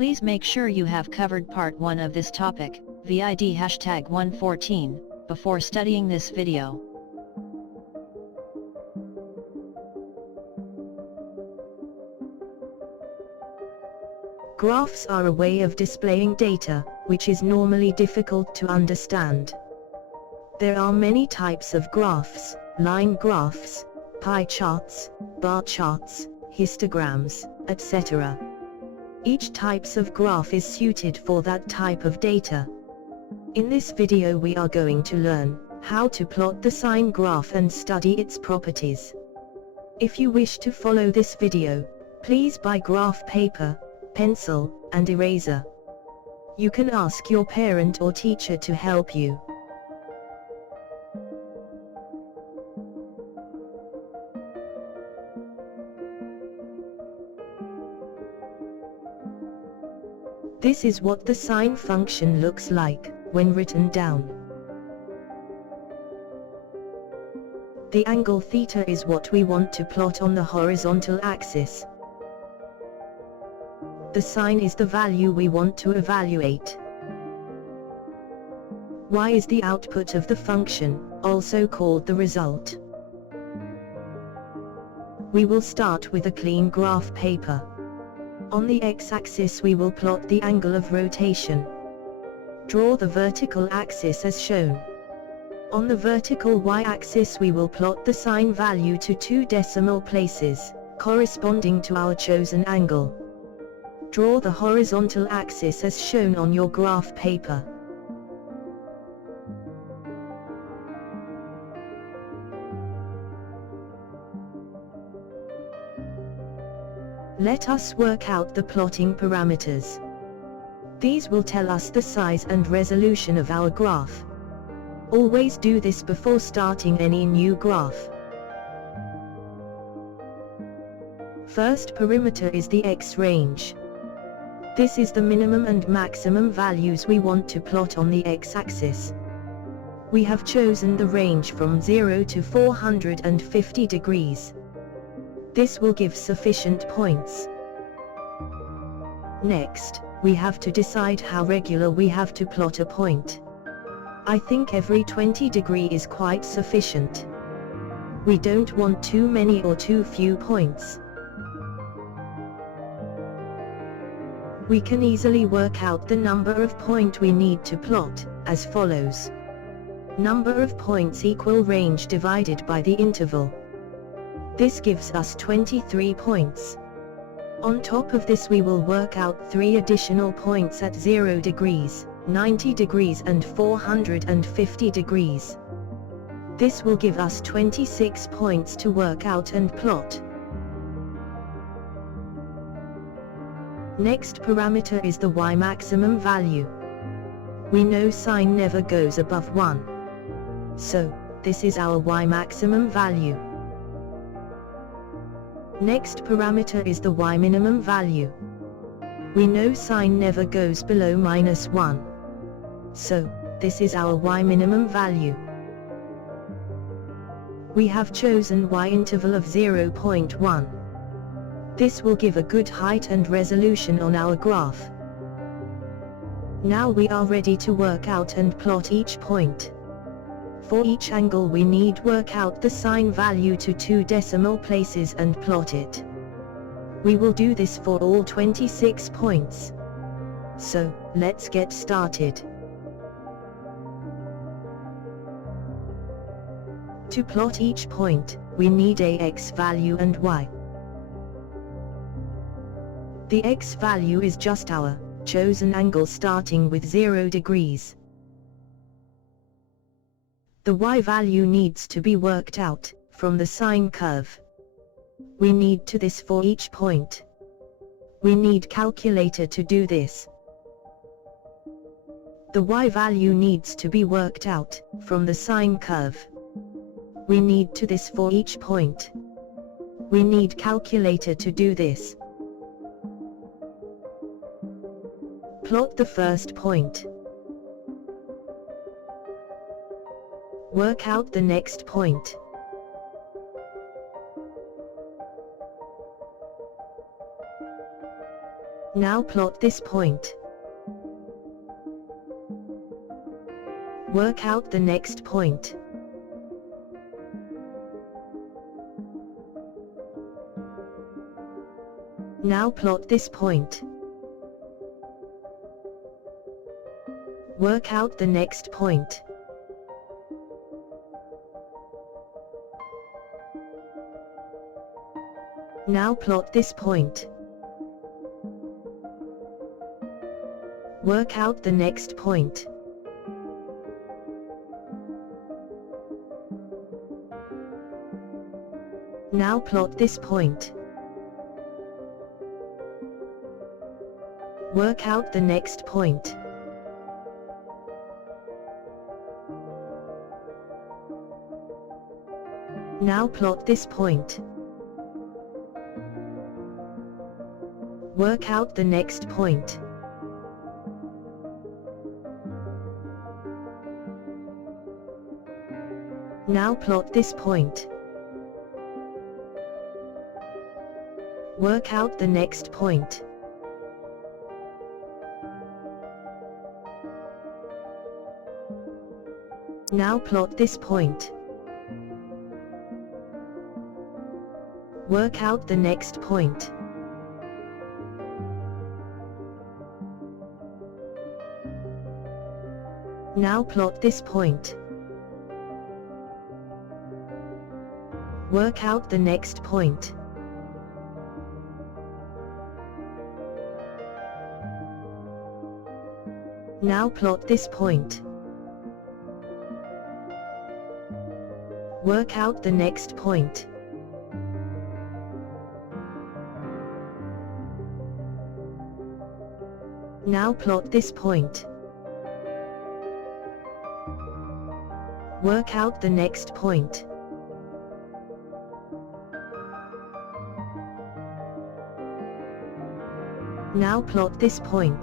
Please make sure you have covered part 1 of this topic, VID #114, before studying this video. Graphs are a way of displaying data, which is normally difficult to understand. There are many types of graphs: line graphs, pie charts, bar charts, histograms, etc. Each types of graph is suited for that type of data. In this video we are going to learn how to plot the sine graph and study its properties. If you wish to follow this video, please buy graph paper, pencil, and eraser. You can ask your parent or teacher to help you. This is what the sine function looks like when written down. The angle theta is what we want to plot on the horizontal axis. The sine is the value we want to evaluate. Y is the output of the function, also called the result. We will start with a clean graph paper. On the x-axis we will plot the angle of rotation. Draw the vertical axis as shown. On the vertical y-axis we will plot the sine value to 2 decimal places, corresponding to our chosen angle. Draw the horizontal axis as shown on your graph paper. Let us work out the plotting parameters. These will tell us the size and resolution of our graph. Always do this before starting any new graph. First parameter is the x-range. This is the minimum and maximum values we want to plot on the x-axis. We have chosen the range from 0 to 450 degrees. This will give sufficient points. Next, we have to decide how regular we have to plot a point. I think every 20 degree is quite sufficient. We don't want too many or too few points. We can easily work out the number of points we need to plot, as follows. Number of points equal range divided by the interval. This gives us 23 points. On top of this we will work out 3 additional points at 0 degrees, 90 degrees and 450 degrees. This will give us 26 points to work out and plot. Next parameter is the y maximum value. We know sine never goes above 1. So, this is our y maximum value. Next parameter is the y minimum value. We know sine never goes below -1. So, this is our y minimum value. We have chosen y interval of 0.1. This will give a good height and resolution on our graph. Now we are ready to work out and plot each point. For each angle we need work out the sine value to 2 decimal places and plot it. We will do this for all 26 points. So, let's get started. To plot each point, we need a x value and y. The x value is just our chosen angle starting with 0 degrees. The y value needs to be worked out from the sine curve. We need to this for each point. We need calculator to do this. The y value needs to be worked out from the sine curve. We need to this for each point. We need calculator to do this. Plot the first point. Work out the next point. Now plot this point. Work out the next point. Now plot this point. Work out the next point. Now plot this point. Work out the next point. Now plot this point. Work out the next point. Now plot this point. Work out the next point. Now plot this point. Work out the next point. Now plot this point. Work out the next point. Now plot this point. Work out the next point. Now plot this point. Work out the next point. Now plot this point. Work out the next point. Now plot this point.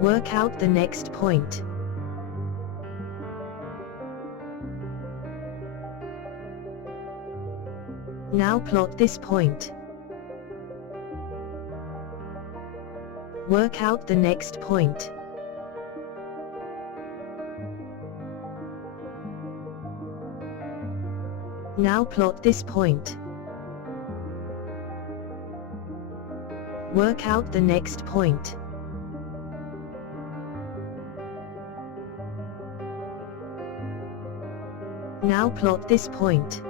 Work out the next point. Now plot this point. Work out the next point. Now plot this point. Work out the next point. Now plot this point.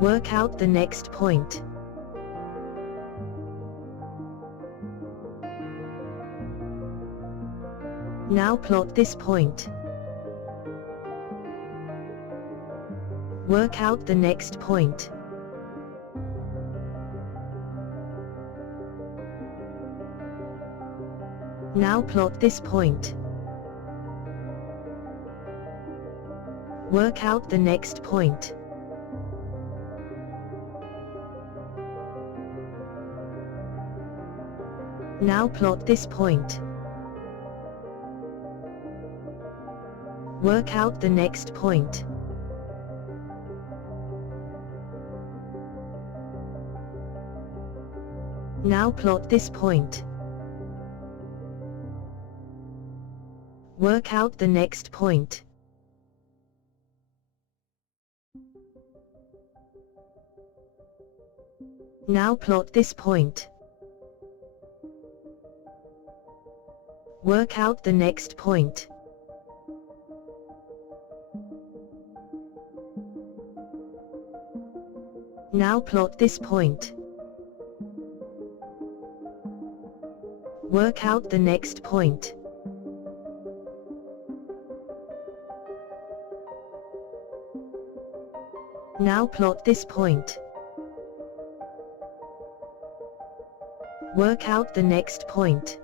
Work out the next point. Now plot this point. Work out the next point. Now plot this point. Work out the next point. Now plot this point. Work out the next point. Now plot this point. Work out the next point. Now plot this point. Work out the next point. Now plot this point. Work out the next point. Now plot this point. Work out the next point.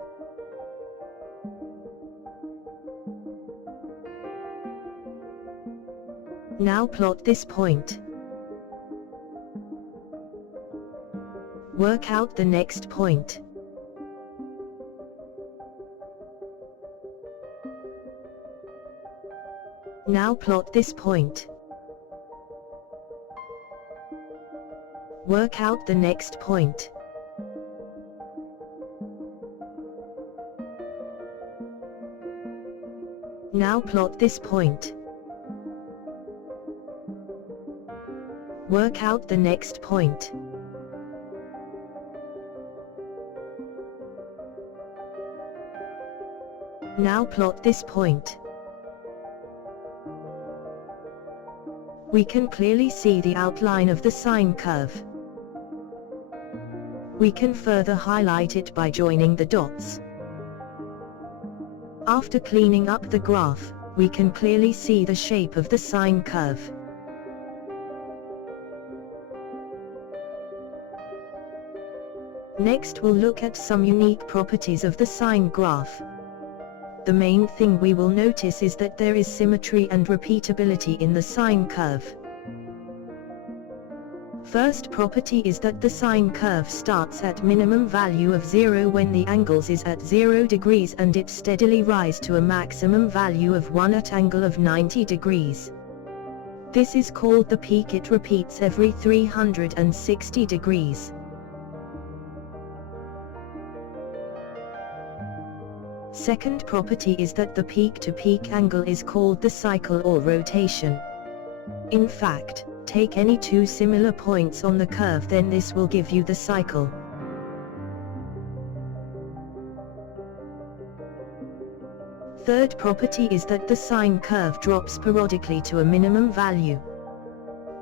Now plot this point. Work out the next point. Now plot this point. Work out the next point. Now plot this point. Work out the next point. Now plot this point. We can clearly see the outline of the sine curve. We can further highlight it by joining the dots. After cleaning up the graph, we can clearly see the shape of the sine curve. Next we'll look at some unique properties of the sine graph. The main thing we will notice is that there is symmetry and repeatability in the sine curve. First property is that the sine curve starts at minimum value of 0 when the angles is at 0 degrees and it steadily rise to a maximum value of 1 at angle of 90 degrees. This is called the peak. It repeats every 360 degrees. Second property is that the peak-to-peak angle is called the cycle or rotation. In fact, take any two similar points on the curve, then this will give you the cycle. Third property is that the sine curve drops periodically to a minimum value.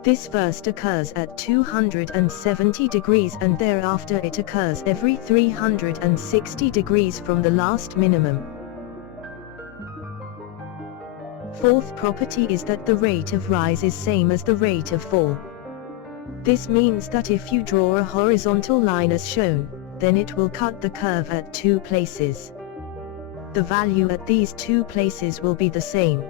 This first occurs at 270 degrees and thereafter it occurs every 360 degrees from the last minimum. Fourth property is that the rate of rise is same as the rate of fall. This means that if you draw a horizontal line as shown, then it will cut the curve at two places. The value at these two places will be the same.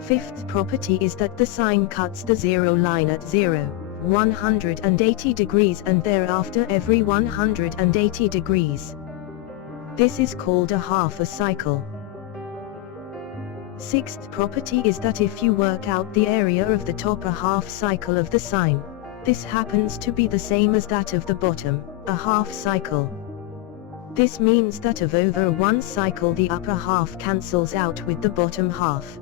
Fifth property is that the sine cuts the zero line at 0, 180 degrees and thereafter every 180 degrees. This is called a half a cycle. Sixth property is that if you work out the area of the top a half cycle of the sine, this happens to be the same as that of the bottom, a half cycle. This means that of over one cycle the upper half cancels out with the bottom half.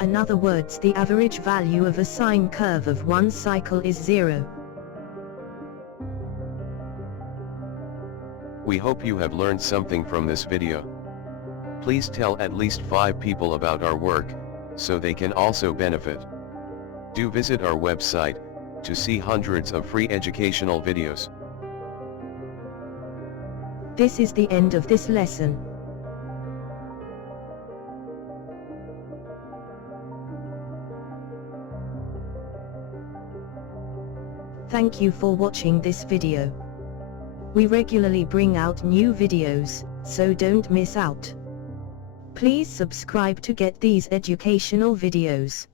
In other words, the average value of a sine curve of one cycle is 0. We hope you have learned something from this video. Please tell at least 5 people about our work, so they can also benefit. Do visit our website, to see hundreds of free educational videos. This is the end of this lesson. Thank you for watching this video. We regularly bring out new videos, so don't miss out. Please subscribe to get these educational videos.